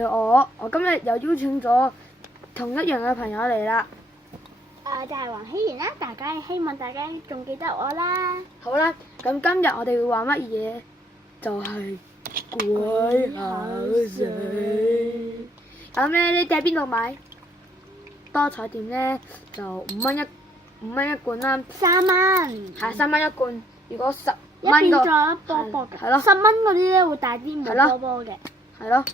如我今日又邀請咗同一樣嘅朋友嚟啦。就係黃希賢啦，希望大家仲記得我啦。好啦，咁今日我哋會玩乜嘢？就係鬼口水。咁咧，你哋喺邊度買？多彩店咧就5蚊一罐啦。3蚊。係3蚊一罐。如果10一邊蚊仲有粒波波嘅。係咯。 10蚊嗰啲咧會大啲，冇波波嘅。係咯。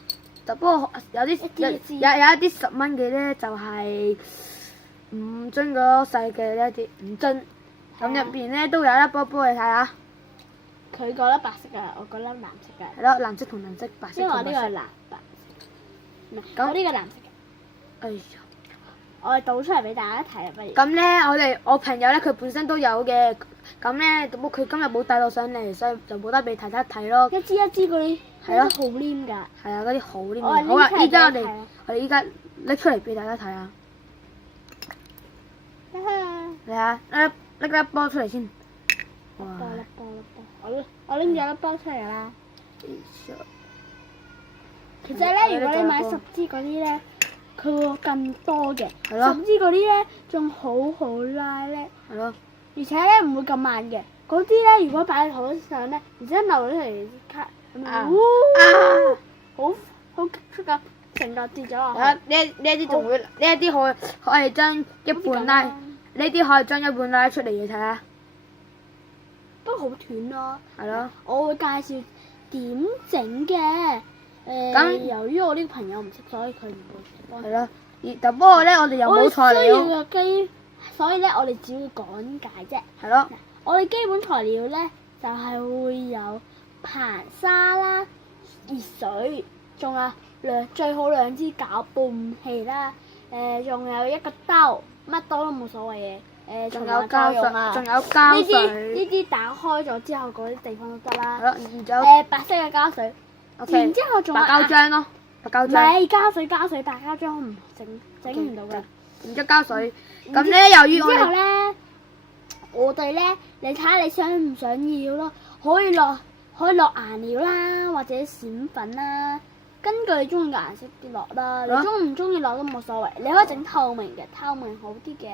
就不過有啲有一啲10蚊嘅咧就係5樽嗰細嘅呢一啲5樽，咁入邊咧都有一粒波波，你睇下。佢嗰粒白色嘅，我嗰粒藍色嘅。係咯，藍色同藍色，白色因為同白色。我呢個係藍白色，唔係我呢個藍色嘅。哎呀！我哋倒出嚟俾大家睇啊，不如。咁咧，我朋友咧佢本身都有嘅，咁咧不過佢今日冇帶到上嚟，所以就冇得俾大家睇咯。一支一支嗰啲係咯，好黏㗎。係啊，嗰啲好黏。好啊，依家我哋拎拎出嚟俾大家睇啊！嚟啊，拎粒波出嚟先。哇！粒波，我拎咗粒波出嚟啦。其實咧，如果你買10支嗰啲咧，佢會更多嘅。係咯。10支嗰啲咧，仲好拉咧。係咯。而且咧唔會咁慢嘅。嗰啲咧，如果擺喺台上咧，然之後流咗嚟卡，好急促㗎，成個跌咗落去。呢一啲仲會，呢一啲可以將一半拉，呢啲可以將一半拉出嚟嘅，睇下。都好斷咯。係咯。我會介紹點整嘅。由於我呢個朋友唔識，所以佢唔會幫。係咯。但不過咧，我哋又冇材料。需要嘅機，所以咧我哋只會講解啫。係咯。我哋基本材料咧就係會有硼砂啦、熱水，仲有最好2支攪拌器啦。仲有一個兜，乜兜都冇所謂嘅。仲有膠水，仲有膠水。呢啲打開咗之後，嗰啲地方都得啦。係咯，然之後白色嘅膠水。然之後仲有白膠漿咯，白膠漿。唔係膠水，白膠漿唔整唔到㗎。然之後膠水。咁咧，由於我哋咧，你睇下你想唔想要咯？可以落顏料啦，或者閃粉啦，根據你中意嘅顏色跌落啦。你中唔中意落都冇所謂。你可以整透明嘅，透明好啲嘅。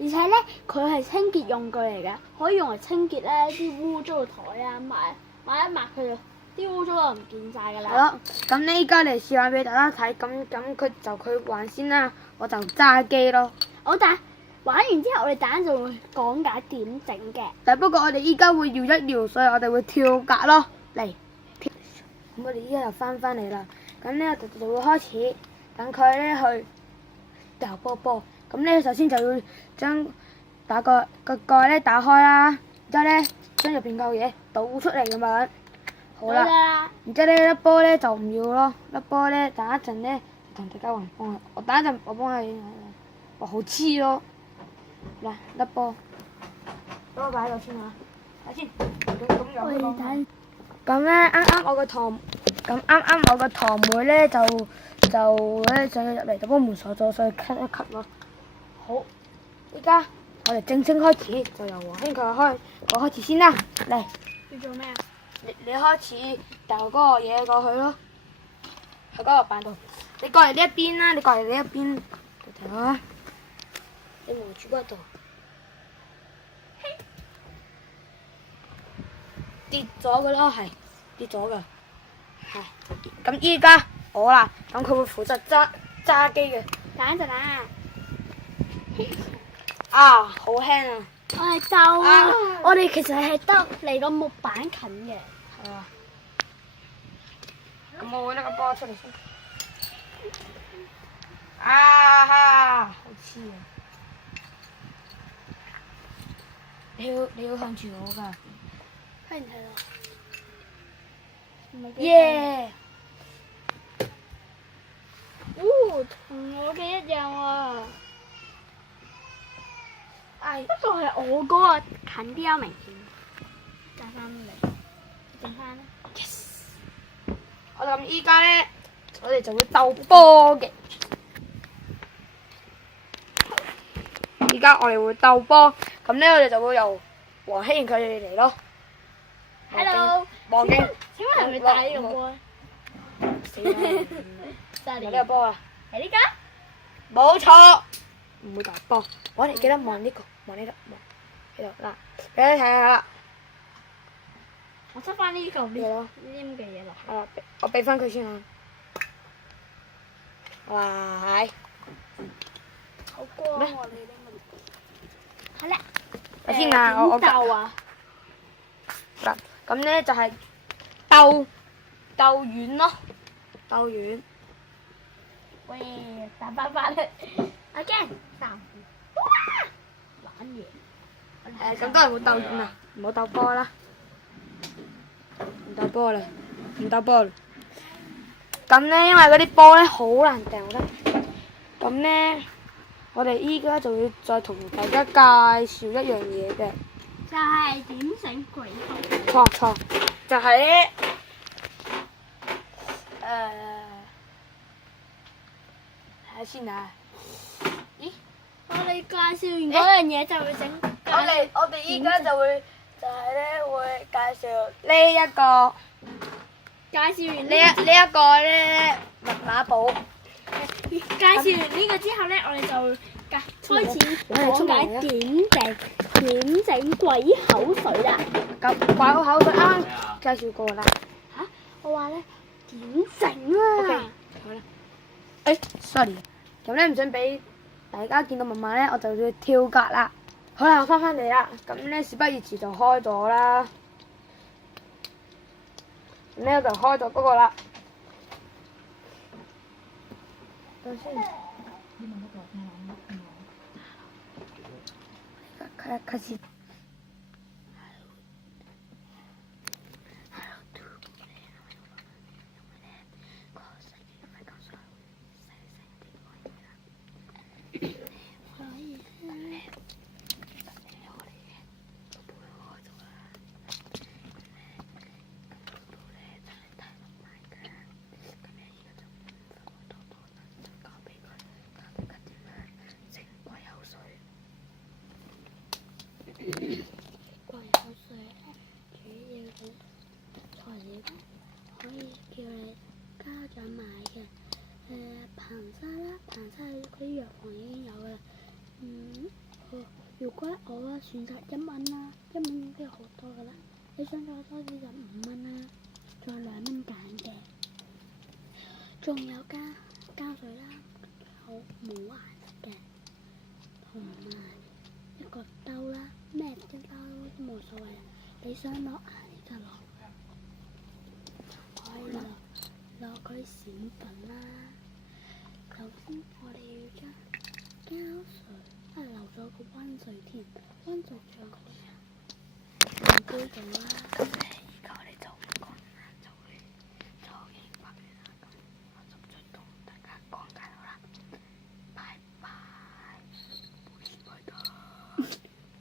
而且咧，佢係清潔用具嚟嘅，可以用嚟清潔咧啲污糟嘅台啊，抹一抹佢就啲污糟就唔見晒㗎啦。係咯，咁呢依家嚟示範俾大家睇，咁佢玩先啦，我就揸機咯。玩完之後，我哋等陣就會講解點整嘅。但不過我哋依家會搖一搖，所以我哋會跳格咯。嚟，咁我哋依家又翻嚟啦。咁咧我哋就會開始等佢咧去掉波波。咁咧首先就要將個蓋咧打開啦，然之後咧將入邊嚿嘢倒出嚟咁樣。好啦。然之後呢粒波咧就唔要咯，粒波咧等一陣咧同大家幫我等一陣我幫你，哇好黐咯。嗱，粒波，等我擺喺度先嚇，睇先。咁咧，啱啱我個堂妹咧就咧想入嚟，就幫門鎖咗，所以 cut 一 cut 咯。好，依家我哋正式開始，就由黃兄我開始先啦。嚟，要做咩啊？你開始掉嗰個嘢過去咯，喺嗰個板度。你過嚟呢一邊啦，你過嚟呢一邊，睇下。你望住嗰度，跌咗噶咯，係跌咗噶，係。咁依家我啦，咁佢會負責揸機嘅。等一陣啊！啊，好輕啊！我係兜啊！我哋其實係得離個木板近嘅。係啊。咁我會拎個波出嚟先。啊哈！好黐啊！你要向住我㗎。睇唔睇到？耶！同我嘅一樣喎。哎，不過係我嗰個近啲有明顯。帶翻嚟，整翻啦。Yes！我諗依家咧，我哋就會鬥波嘅。依家我哋會鬥波，咁咧我哋就會由黃希賢佢哋嚟咯。Hello。望鏡。請問係咪帶呢個波？死啦！係咪呢個波啊？係呢個？冇錯，唔會大波。我哋記得望呢個，望呢度，望呢度嗱，俾你睇下啦。我執翻呢嚿嘢咯，黏嘅嘢落去。啊，我俾翻佢先啊。哇，係。好光喎！你呢個。係啦。我先啊，我豆啊。嗱，咁咧就係豆丸咯，豆丸。喂，彈翻翻嚟。again，哇！玩嘢。咁都係冇豆丸啊，唔好鬥波啦。唔鬥波啦，唔鬥波啦。咁咧，因為嗰啲波咧好難掉得。咁咧，我哋依家就要再同大家介紹一樣嘢嘅。就係點整鬼頭。錯，就係咧，睇下先啊。咦？我哋介紹完嗰樣嘢就會整。我哋依家就會會介紹呢一個。介紹完呢一個咧密碼簿。介紹完呢個之後咧，我哋就開始講解點整鬼口水啦。咁鬼口水啱介紹過啦。嚇！我話咧點整啊？好啦。sorry， 咁咧唔想俾大家見到密碼咧，我就要跳格啦。好啦，我翻嚟啦。咁咧事不宜遲就開咗啦。咁咧就開咗嗰個啦。等先。開始。鬼口水咧，主要嘅材料咧，可以叫你家長買嘅。硼砂啦，硼砂嗰啲藥房已經有嘅啦。如果我選擇1蚊啦，1蚊已經好多噶啦。你想再多啲就5蚊啦，仲有2蚊揀嘅。仲有膠水啦，好冇顏色嘅，同埋一個兜啦，咩嘅兜都冇所謂，你想落顏就落，可以落嗰啲閃粉啦。首先我哋要將膠水，漏咗個溫水添，溫水仲有個水杯度啦。